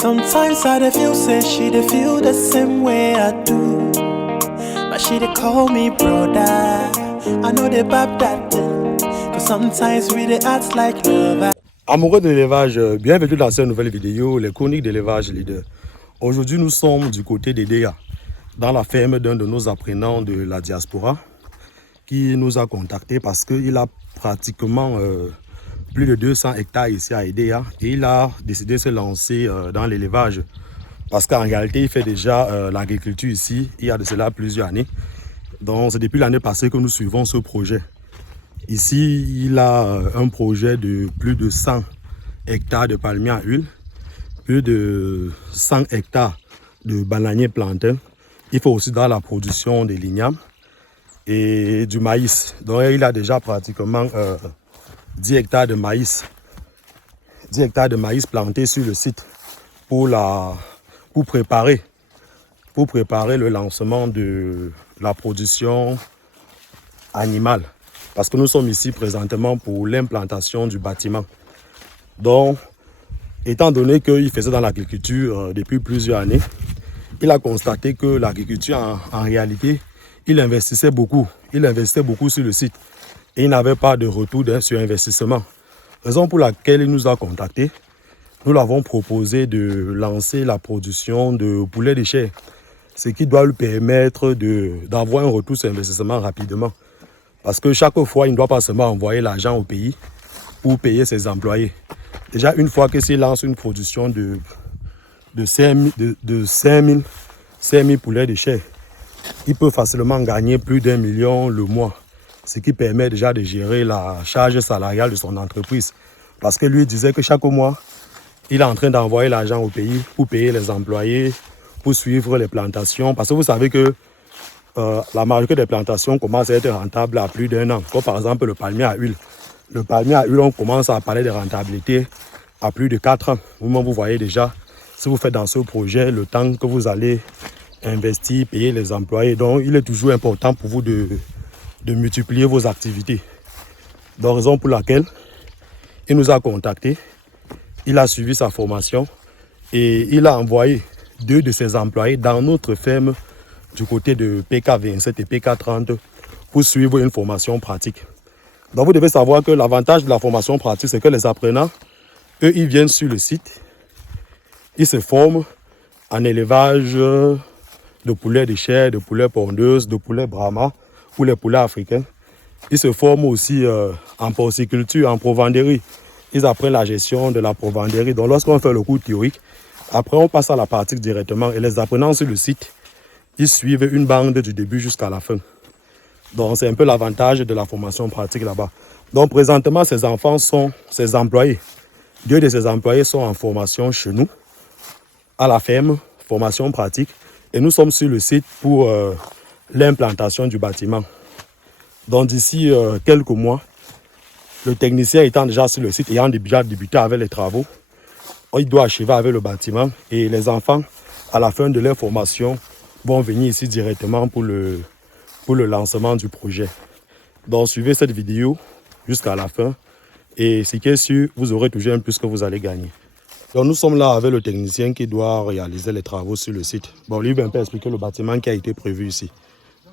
Sometimes I dey feel say she dey feel the same way I do, but she dey call me brother. I know they bab that thing, cause sometimes we dey act like lovers. Amoureux de l'élevage, bienvenue dans cette nouvelle vidéo, les chroniques d'élevage leader. Aujourd'hui, nous sommes du côté d'Edea, dans la ferme d'un de nos apprenants de la diaspora, qui nous a contactés parce qu'il a pratiquement plus de 200 hectares ici à Edea et il a décidé de se lancer dans l'élevage parce qu'en réalité, il fait déjà l'agriculture ici, il y a de cela plusieurs années. Donc, c'est depuis l'année passée que nous suivons ce projet. Ici, il a un projet de plus de 100 hectares de palmiers à huile, plus de 100 hectares de bananiers plantains. Il fait aussi dans la production des lignames et du maïs. Donc, il a déjà pratiquement 10 hectares de maïs. 10 hectares de maïs plantés sur le site pour préparer le lancement de la production animale. Parce que nous sommes ici présentement pour l'implantation du bâtiment. Donc, étant donné qu'il faisait dans l'agriculture depuis plusieurs années, il a constaté que l'agriculture, en réalité, il investissait beaucoup. Il investissait beaucoup sur le site. Et il n'avait pas de retour sur investissement. Raison pour laquelle il nous a contactés. Nous l'avons proposé de lancer la production de poulets de chair. Ce qui doit lui permettre d'avoir un retour sur investissement rapidement. Parce que chaque fois, il ne doit pas seulement envoyer l'argent au pays pour payer ses employés. Déjà, une fois que s'il lance une production de 5 000 poulets de chair, il peut facilement gagner plus d'1 million le mois. Ce qui permet déjà de gérer la charge salariale de son entreprise. Parce que lui disait que chaque mois, il est en train d'envoyer l'argent au pays pour payer les employés, pour suivre les plantations. Parce que vous savez que la majorité des plantations commence à être rentable à plus d'1 an. Comme par exemple le palmier à huile. Le palmier à huile, on commence à parler de rentabilité à plus de 4 ans. Vous-même, vous voyez déjà, si vous faites dans ce projet, le temps que vous allez investir, payer les employés. Donc, il est toujours important pour vous de multiplier vos activités. Donc, raison pour laquelle il nous a contactés. Il a suivi sa formation et il a envoyé 2 de ses employés dans notre ferme du côté de PK27 et PK30 pour suivre une formation pratique. Donc vous devez savoir que l'avantage de la formation pratique, c'est que les apprenants, eux, ils viennent sur le site, ils se forment en élevage de poulets de chair, de poulets pondeuses, de poulets brahma ou les poulets africains. Ils se forment aussi en porciculture, en provanderie. Ils apprennent la gestion de la provanderie. Donc lorsqu'on fait le cours théorique, après on passe à la pratique directement et les apprenants sur le site, ils suivent une bande du début jusqu'à la fin. Donc, c'est un peu l'avantage de la formation pratique là-bas. Donc, présentement, ces enfants sont ses employés. 2 de ces employés sont en formation chez nous, à la ferme, formation pratique. Et nous sommes sur le site pour l'implantation du bâtiment. Donc, d'ici quelques mois, le technicien étant déjà sur le site, ayant déjà débuté avec les travaux, il doit achever avec le bâtiment. Et les enfants, à la fin de leur formation, vont venir ici directement pour le lancement du projet. Donc suivez cette vidéo jusqu'à la fin et ce qui est sûr, vous aurez toujours un plus que vous allez gagner. Donc nous sommes là avec le technicien qui doit réaliser les travaux sur le site. Bon, lui va un peu expliquer le bâtiment qui a été prévu ici.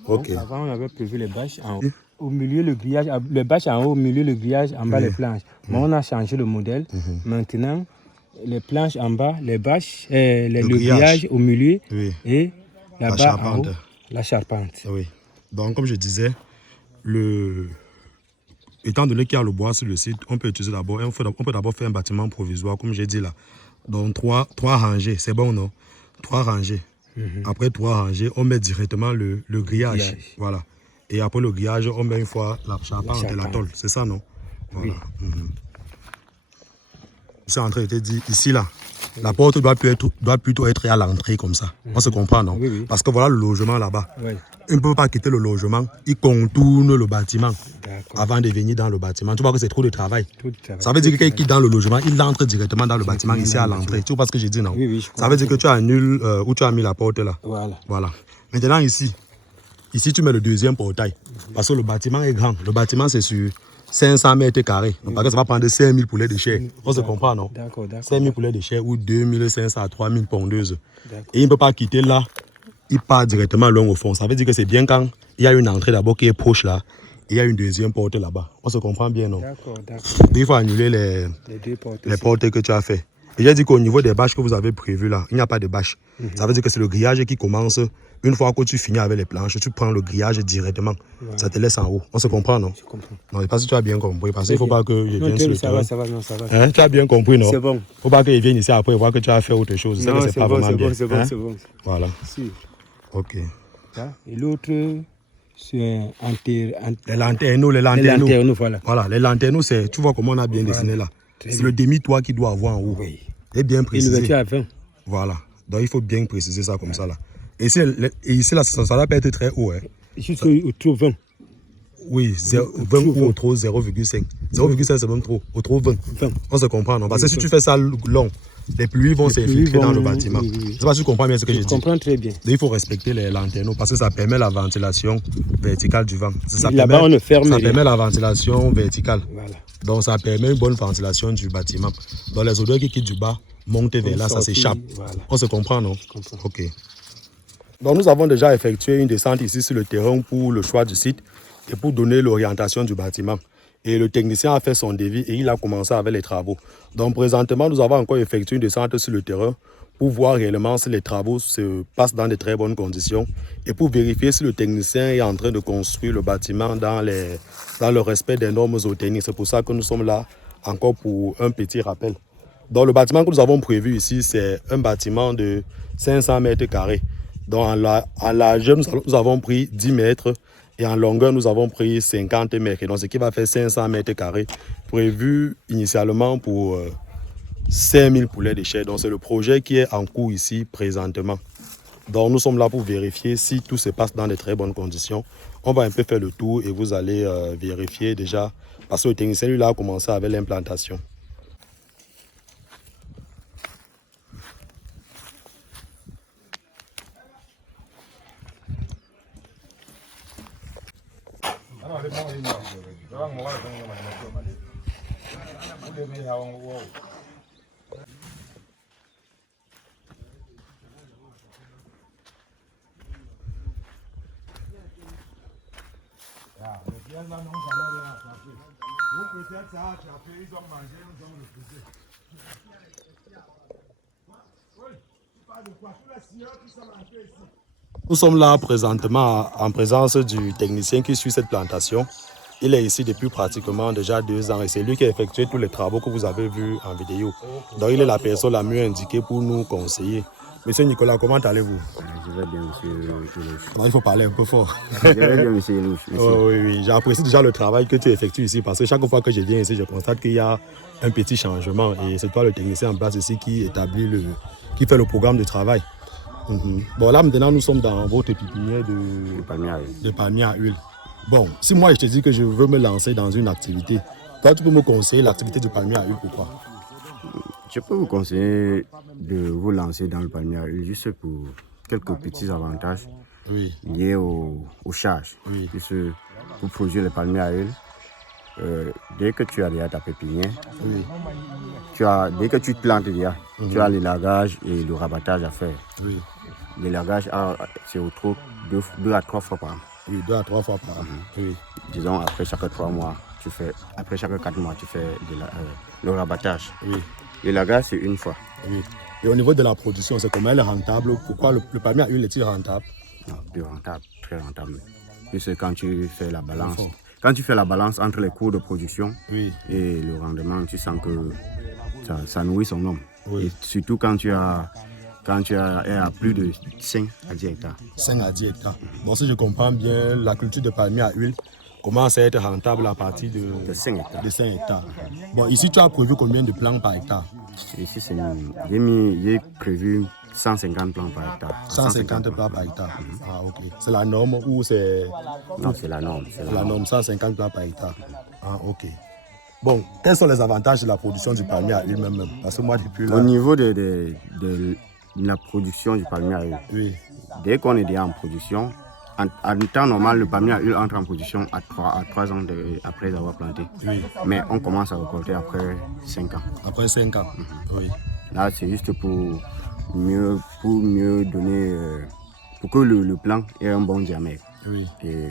Ok. Donc, avant on avait prévu les bâches en haut. Au milieu le grillage, les bâches en haut, au milieu le grillage, en bas les planches. Mais on a changé le modèle. Maintenant, les planches en bas, les bâches, le grillage au milieu et là-bas en haut, la charpente. Oui. Donc, comme je disais, étant donné qu'il y a le bois sur le site, on peut utiliser d'abord, on peut d'abord faire un bâtiment provisoire, comme j'ai dit là. Donc, 3 rangées, c'est bon, non? 3 rangées. Après 3 rangées, on met directement le grillage. Voilà. Et après le grillage, on met une fois la charpente et la tôle. C'est ça, non? Voilà. Oui. C'est en train de te dire, ici, là, la porte doit plutôt être à l'entrée comme ça. On se comprend, non? Oui. Parce que voilà le logement là-bas. Oui. Il ne peut pas quitter le logement. Il contourne le bâtiment avant de venir dans le bâtiment. Tu vois que c'est trop de travail. Ça veut dire que quand il quitte dans le logement, il entre directement dans le bâtiment ici à l'entrée. Tu vois ce que j'ai dit, non? Oui, je ça veut dire que tu annules où tu as mis la porte là. Voilà. Maintenant ici tu mets le deuxième portail. Parce que le bâtiment est grand. Le bâtiment c'est sur 500 mètres carrés. Donc, par exemple, ça va prendre 5000 poulets de chair. On se comprend, non? D'accord, d'accord. 5000 poulets de chair ou 2500 à 3000 pondeuses. Et il ne peut pas quitter là. Il part directement loin au fond. Ça veut dire que c'est bien quand il y a une entrée d'abord qui est proche là. Et il y a une deuxième porte là-bas. On se comprend bien, non? D'accord, d'accord. Il faut annuler les portes que tu as fait. Et j'ai dit qu'au niveau des bâches que vous avez prévues là, il n'y a pas de bâches. Ça veut dire que c'est le grillage qui commence. Une fois que tu finis avec les planches, tu prends le grillage directement. Voilà. Ça te laisse en haut. On se comprend, non? Je comprends. Non, je ne sais pas si tu as bien compris. Parce qu'il ne faut pas que je vienne sur le terrain. Ça va, non, ça va. Hein? Tu as bien compris, non? C'est bon. Il ne faut pas qu'ils viennent ici après et voir que tu as fait autre chose. Non, c'est pas bon, vraiment bien. C'est bon, hein? c'est bon. Voilà. Si. Ok. Ça. Et l'autre, c'est les lanterneaux, voilà. Voilà, les lanterneaux, c'est, tu vois comment on a bien dessiné là. C'est le demi-toit qu'il doit avoir en haut. Oui. Et bien précisé. Et le à 20. Voilà. Donc il faut bien préciser ça comme ça là. Et ici là, ça doit pas être très haut. Hein. Jusqu'au 20. Oui, 20 ou au trop 0,5. 0,5 c'est même trop. Au trop 20. On se comprend, non? Parce que si tu fais ça long, les pluies vont s'infiltrer dans le bâtiment. Oui. Je ne sais pas si tu comprends bien ce que je dis. Je comprends très bien. Donc, il faut respecter les lanterneaux parce que ça permet la ventilation verticale du vent. Là-bas, on ne ferme ça rien. permet la ventilation verticale. Voilà. Donc ça permet une bonne ventilation du bâtiment. Donc les odeurs qui quittent du bas montent vers là, ça s'échappe. Voilà. On se comprend, non? Je comprends. Ok. Donc nous avons déjà effectué une descente ici sur le terrain pour le choix du site et pour donner l'orientation du bâtiment. Et le technicien a fait son devis et il a commencé avec les travaux. Donc présentement, nous avons encore effectué une descente sur le terrain pour voir réellement si les travaux se passent dans de très bonnes conditions et pour vérifier si le technicien est en train de construire le bâtiment dans le respect des normes zootechniques. C'est pour ça que nous sommes là encore pour un petit rappel. Donc le bâtiment que nous avons prévu ici, c'est un bâtiment de 500 mètres carrés. Donc en largeur, nous avons pris 10 mètres et en longueur, nous avons pris 50 mètres. Donc ce qui va faire 500 mètres carrés, prévu initialement pour 5000 poulets de chair. Donc c'est le projet qui est en cours ici présentement. Donc nous sommes là pour vérifier si tout se passe dans de très bonnes conditions. On va un peu faire le tour et vous allez vérifier déjà parce que le technicien lui là a commencé avec l'implantation. Nous sommes là présentement en présence du technicien qui suit cette plantation. Il est ici depuis pratiquement déjà 2 ans et c'est lui qui a effectué tous les travaux que vous avez vus en vidéo. Donc il est la personne la mieux indiquée pour nous conseiller. Monsieur Nicolas, comment allez-vous? Je vais bien, monsieur Elouche. Il faut parler un peu fort. Je vais bien, monsieur Elouche. Oui. J'apprécie déjà le travail que tu effectues ici parce que chaque fois que je viens ici, je constate qu'il y a un petit changement et c'est toi le technicien en place ici qui fait le programme de travail. Bon, là maintenant nous sommes dans votre pépinière de palmier à huile. Bon, si moi je te dis que je veux me lancer dans une activité, toi tu peux me conseiller l'activité du palmier à huile, pourquoi? Je peux vous conseiller de vous lancer dans le palmier à huile juste pour quelques petits avantages liés aux charges. Puisque pour produire le palmier à huile, dès que tu as déjà ta pépinière, dès que tu te plantes déjà, tu as l'élagage et le rabattage à faire. L'élagage, c'est au trop 2 à 3 fois par an. Oui, 2 à 3 fois par an. Disons, après chaque 3 mois, après chaque 4 mois, tu fais le rabattage. L'élagage, c'est 1 fois. Et au niveau de la production, c'est comment elle est rentable? Pourquoi le palmier à huile est-il rentable? Non, plus rentable, très rentable. Puisque quand tu fais la balance, entre les coûts de production et le rendement, tu sens que ça nourrit son homme. Et surtout quand tu as à plus de 5 à 10 hectares. 5 à 10 hectares. Bon, si je comprends bien, la culture de palmier à huile commence à être rentable à partir de 5 hectares. De 5 hectares. Bon, ici, tu as prévu combien de plants par hectare? Ici, j'ai prévu 150 plants par hectare. 150 plants par hectare. Ah, ok. C'est la norme ou c'est... Non, c'est la norme. C'est la norme, 150 plants par hectare. Ah, ok. Bon, quels sont les avantages de la production du palmier à huile même? Parce que moi, depuis là... Au niveau de la production du palmier à huile, dès qu'on est déjà en production, en temps normal, le palmier à huile entre en production à 3 ans après avoir planté. Oui. Mais on commence à récolter après 5 ans. Après 5 ans. Oui. Là, c'est juste pour mieux donner, pour que le plant ait un bon diamètre. Oui. Et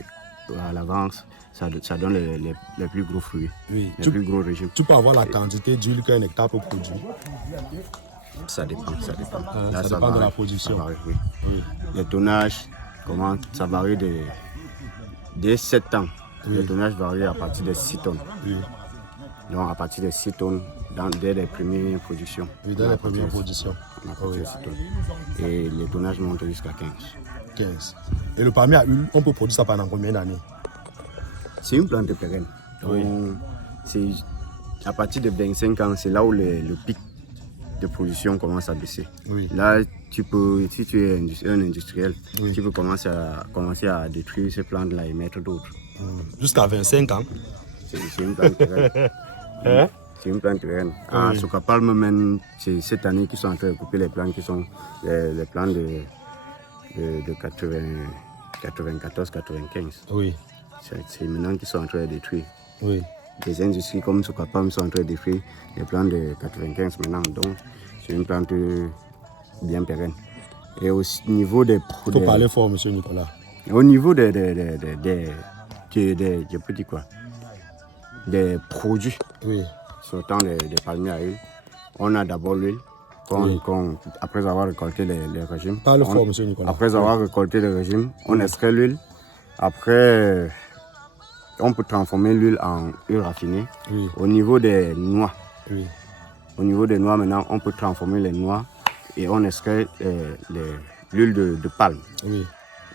à l'avance, ça donne les plus gros fruits, Oui. les plus gros régimes. Tu peux avoir la quantité d'huile qu'un hectare peut produire. Ça dépend. Là, ça dépend de la production. Ça varie, oui. Oui. Le tonnage, ça varie dès 7 ans. Oui. Le tonnage varie à partir de 6 tonnes. Oui. Donc à partir de 6 tonnes dès les premières productions. Oui, dès les premières productions. On a partir de 6 tonnes. Et le tonnage monte jusqu'à 15. 15. Et le palmier à huile, on peut produire ça pendant combien d'années? C'est une plante pérenne. Oui. C'est à partir de 25 ans, c'est là où le pic de production commence à baisser. Oui. Là, si tu es un industriel, Oui. tu peux commencer à détruire ces plantes-là et mettre d'autres. Jusqu'à 25 ans. C'est une plante pérenne. Hein? C'est une plante pérenne. À Oui. Soka Palme, même, c'est cette année qu'ils sont en train de couper les plantes qui sont les plantes de 94-95. Oui. C'est maintenant qu'ils sont en train de détruire. Oui. Les industries comme Sokapam sont en train de détruire les plantes de 95 maintenant. Donc, c'est une plante bien pérenne. Et au niveau des... Il faut parler fort, monsieur Nicolas. Au niveau des je peux dire quoi? Des produits Oui. sortant des palmiers à huile, on a d'abord l'huile. Oui. Après avoir récolté les régimes. Parle fort, monsieur Nicolas. Après avoir récolté les régimes, on extrait l'huile. Après, on peut transformer l'huile en huile raffinée. Oui. Au niveau des noix, Oui. au niveau des noix, maintenant, on peut transformer les noix et on extrait l'huile de palme. Oui.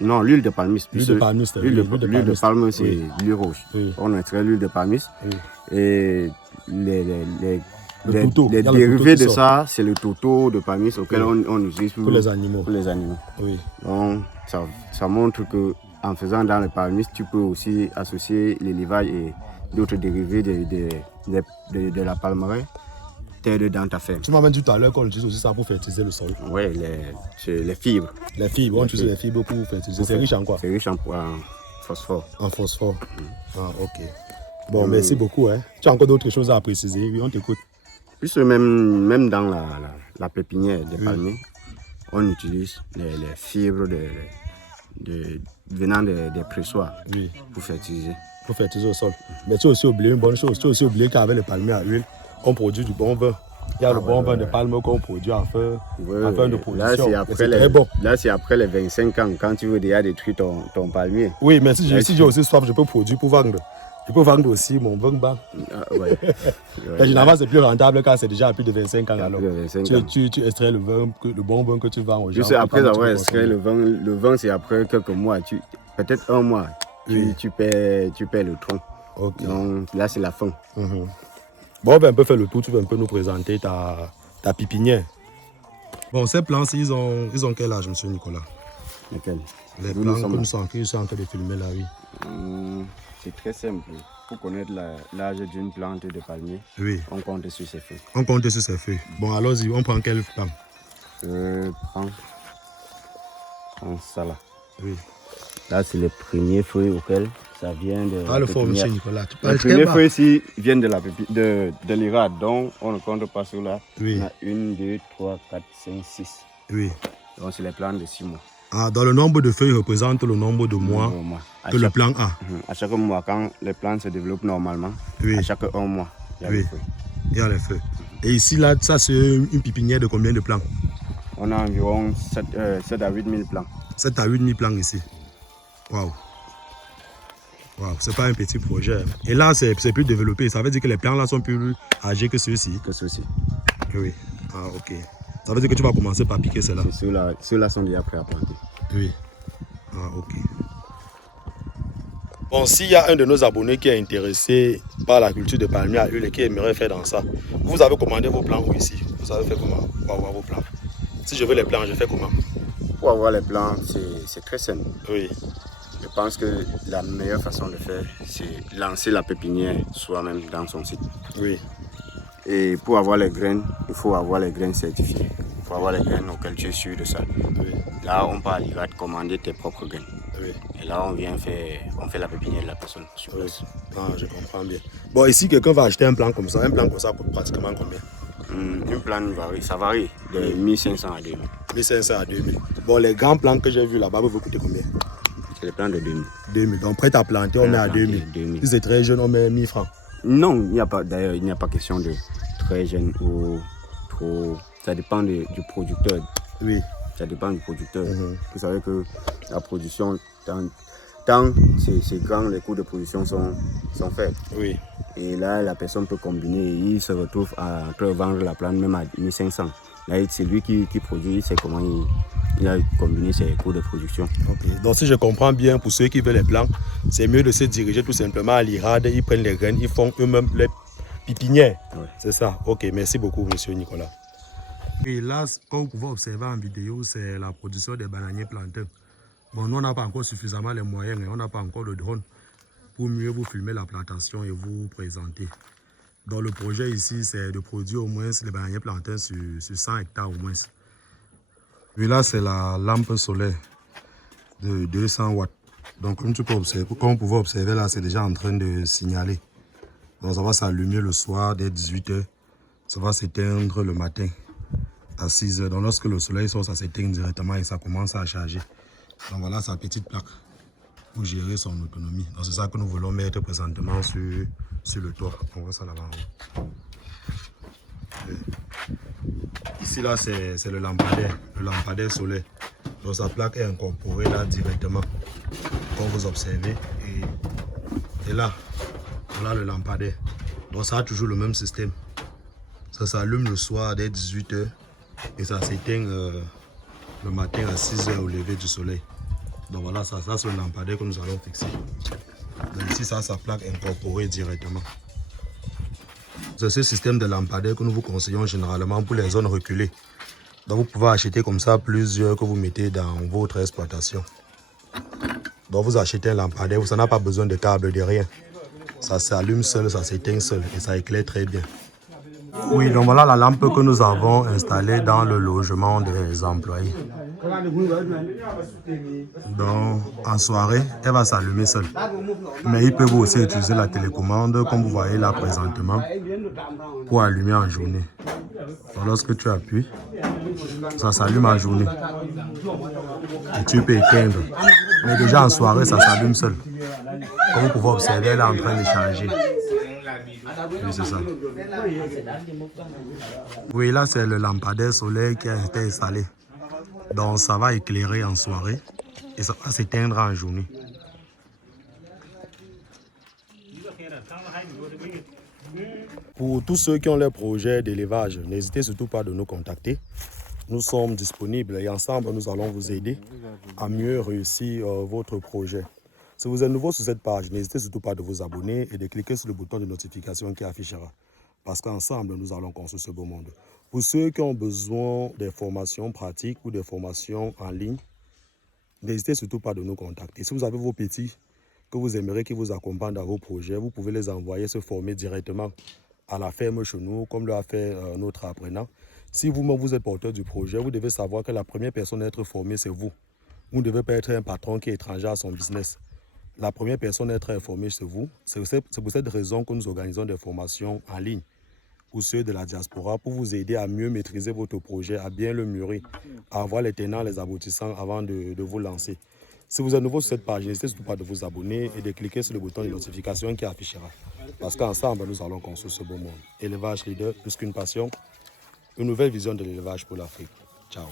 Non, l'huile de palmiste. L'huile de palmiste, L'huile de palmiste. palme, c'est Oui. l'huile rouge. Oui. On extrait l'huile de palmiste. Oui. Et les toutou. Il y a le dérivés toutou de qui ça, c'est le toutou de palmiste auquel Oui. on utilise Pour les animaux. pour les animaux. Oui. Donc, ça montre que en faisant dans le palmiste, tu peux aussi associer l'élevage et d'autres dérivés de la palmeraie t'aider dans ta ferme. Tu m'as même dit tout à l'heure qu'on utilise aussi ça pour fertiliser le sol. Oui, les fibres. Les fibres, on utilise les fibres pour fertiliser. C'est riche en quoi? C'est riche en phosphore. En phosphore. Ah, ok. Bon, merci beaucoup. Hein. Tu as encore d'autres choses à préciser? Oui, on t'écoute. Puisque même dans la pépinière des palmiers, on utilise les fibres venant des pressoirs pour fertiliser. Pour fertiliser le sol. Mais tu as aussi oublié une bonne chose. Tu as aussi oublié qu'avec les palmiers à huile, on produit du bon vin. Il y a le bon vin de palme qu'on produit en fin de production. Là, c'est après les 25 ans, quand tu veux déjà détruire ton palmier. Oui, mais si j'ai aussi soif, je peux produire pour vendre. Je peux vendre aussi mon vin bas. Généralement, c'est plus rentable quand c'est déjà à plus de 25 ans. Alors, tu extrais le bon vin que tu vends aux gens. Juste après avoir extrait le vin, c'est après quelques mois, peut-être un mois, tu perds le tronc. Okay. Donc là, c'est la fin. Bon, on va un peu faire le tour, tu vas un peu nous présenter ta pépinière. Bon, ces plants-ci, ils ont quel âge, monsieur Nicolas? Lesquels? Les plants que nous sommes en train de filmer là, oui. C'est très simple. Pour connaître l'âge d'une plante de palmier, on compte sur ses feuilles. On compte sur ses feuilles. Bon, alors, on prend quel plant? Prends ça là. Oui. Là, c'est le premier feuille auquel ça vient de. Ah, le fort, monsieur Nicolas. Le premier feuille ici vient de l'irade, donc on ne compte pas sur là. Oui. On a 1, 2, 3, 4, 5, 6. Oui. Donc, c'est les plantes de 6 mois. Ah, dans le nombre de feuilles représente le nombre de mois que le plant a. À chaque mois, quand les plantes se développent normalement, à chaque 1 mois, il y a les feuilles. Il y a les feuilles. Et ici, là, ça, c'est une pépinière de combien de plants? On a environ 7 à 8 000 plants. 7 à 8 000 plants ici. Waouh. Waouh, c'est pas un petit projet. Et là, c'est plus développé. Ça veut dire que les plants là sont plus âgés que ceux-ci. Oui. Ah, ok. Ça veut dire que tu vas commencer par piquer ceux-là. Ceux-là sont déjà prêts à planter. Oui. Ah, ok. Bon, s'il y a un de nos abonnés qui est intéressé par la culture de palmier à huile et qui aimerait faire dans ça, vous avez commandé vos plants où ici? Vous avez fait comment pour avoir vos plants? Si je veux les plants, je fais comment? Pour avoir les plants, c'est très simple. Oui. Je pense que la meilleure façon de faire, c'est lancer la pépinière soi-même dans son site. Oui. Et pour avoir les graines, il faut avoir les graines certifiées. Il faut avoir les graines auxquelles tu es sûr de ça. Oui. Là, on peut à l'IRAD commander tes propres graines. Oui. Et là, on fait la pépinière de la personne sur place. Ah, je comprends bien. Bon, ici, quelqu'un va acheter un plan comme ça coûte pratiquement combien? Une plante varie, ça varie de 1500 à 2000. 1500 à 2000. Bon, les grands plants que j'ai vus là-bas vont coûter combien? C'est les plants de 2000. 2000. Donc, prêt à planter, on met à 2000. Si c'est très jeune, on met 1000 francs. Non, d'ailleurs, il n'y a pas question de très jeune ou trop. Ça dépend du producteur. Oui. Ça dépend du producteur. Vous savez que la production, tant c'est grand, les coûts de production sont faibles. Oui. Et là, la personne peut combiner et il se retrouve à vendre la plante même à 1500. Là, c'est lui qui produit, il sait comment il a combiné ses coûts de production. Okay. Donc, si je comprends bien, pour ceux qui veulent les plants, c'est mieux de se diriger tout simplement à l'IRAD. Ils prennent les graines, ils font eux-mêmes les pépinières. Ouais. C'est ça. Ok, merci beaucoup, monsieur Nicolas. Et là, comme vous pouvez observer en vidéo, c'est la production des bananiers plantains. Bon, nous, on n'a pas encore suffisamment les moyens, on n'a pas encore le drone pour mieux vous filmer la plantation et vous présenter. Donc, le projet ici, c'est de produire au moins les bananiers plantains sur 100 hectares au moins. Et là, c'est la lampe solaire de 200 watts. Donc, comme vous pouvez observer, là, c'est déjà en train de signaler. Donc, ça va s'allumer le soir dès 18 h. Ça va s'éteindre le matin à 6 h. Donc, lorsque le soleil sort, ça s'éteint directement et ça commence à charger. Donc, voilà sa petite plaque pour gérer son autonomie. Donc, c'est ça que nous voulons mettre présentement sur le toit. On voit ça là-bas. Ici, là, c'est le lampadaire solaire. Donc, sa plaque est incorporée là directement, comme vous observez. Et là, voilà le lampadaire. Donc, ça a toujours le même système. Ça s'allume le soir dès 18 h et ça s'éteint le matin à 6 h au lever du soleil. Donc, voilà, ça c'est le lampadaire que nous allons fixer. Donc, ici, ça a sa plaque incorporée directement. C'est ce système de lampadaire que nous vous conseillons généralement pour les zones reculées. Donc vous pouvez acheter comme ça plusieurs que vous mettez dans votre exploitation. Donc vous achetez un lampadaire, ça n'a pas besoin de câble, de rien. Ça s'allume seul, ça s'éteint seul et ça éclaire très bien. Oui, donc voilà la lampe que nous avons installée dans le logement des employés. Donc en soirée, elle va s'allumer seule. Mais ils peuvent aussi utiliser la télécommande, comme vous voyez là présentement, pour allumer en journée. Donc lorsque tu appuies, ça s'allume en journée. Et tu peux éteindre. Mais déjà en soirée, ça s'allume seul. Comme vous pouvez observer, elle est en train de charger. Oui, c'est ça. Oui, là, c'est le lampadaire solaire qui a été installé. Donc, ça va éclairer en soirée et ça va s'éteindre en journée. Pour tous ceux qui ont leurs projets d'élevage, n'hésitez surtout pas de nous contacter. Nous sommes disponibles et ensemble, nous allons vous aider à mieux réussir votre projet. Si vous êtes nouveau sur cette page, n'hésitez surtout pas de vous abonner et de cliquer sur le bouton de notification qui affichera. Parce qu'ensemble, nous allons construire ce beau monde. Pour ceux qui ont besoin des formations pratiques ou des formations en ligne, n'hésitez surtout pas de nous contacter. Si vous avez vos petits que vous aimeriez qu'ils vous accompagnent dans vos projets, vous pouvez les envoyer se former directement à la ferme chez nous, comme l'a fait notre apprenant. Si vous-même vous êtes porteur du projet, vous devez savoir que la première personne à être formée, c'est vous. Vous ne devez pas être un patron qui est étranger à son business. La première personne à être informée, c'est vous. C'est pour cette raison que nous organisons des formations en ligne pour ceux de la diaspora, pour vous aider à mieux maîtriser votre projet, à bien le mûrir, à avoir les tenants, les aboutissants avant de vous lancer. Si vous êtes nouveau sur cette page, n'hésitez surtout pas de vous abonner et de cliquer sur le bouton de notification qui affichera. Parce qu'ensemble, nous allons construire ce beau monde. Élevage leader, plus qu'une passion, une nouvelle vision de l'élevage pour l'Afrique. Ciao.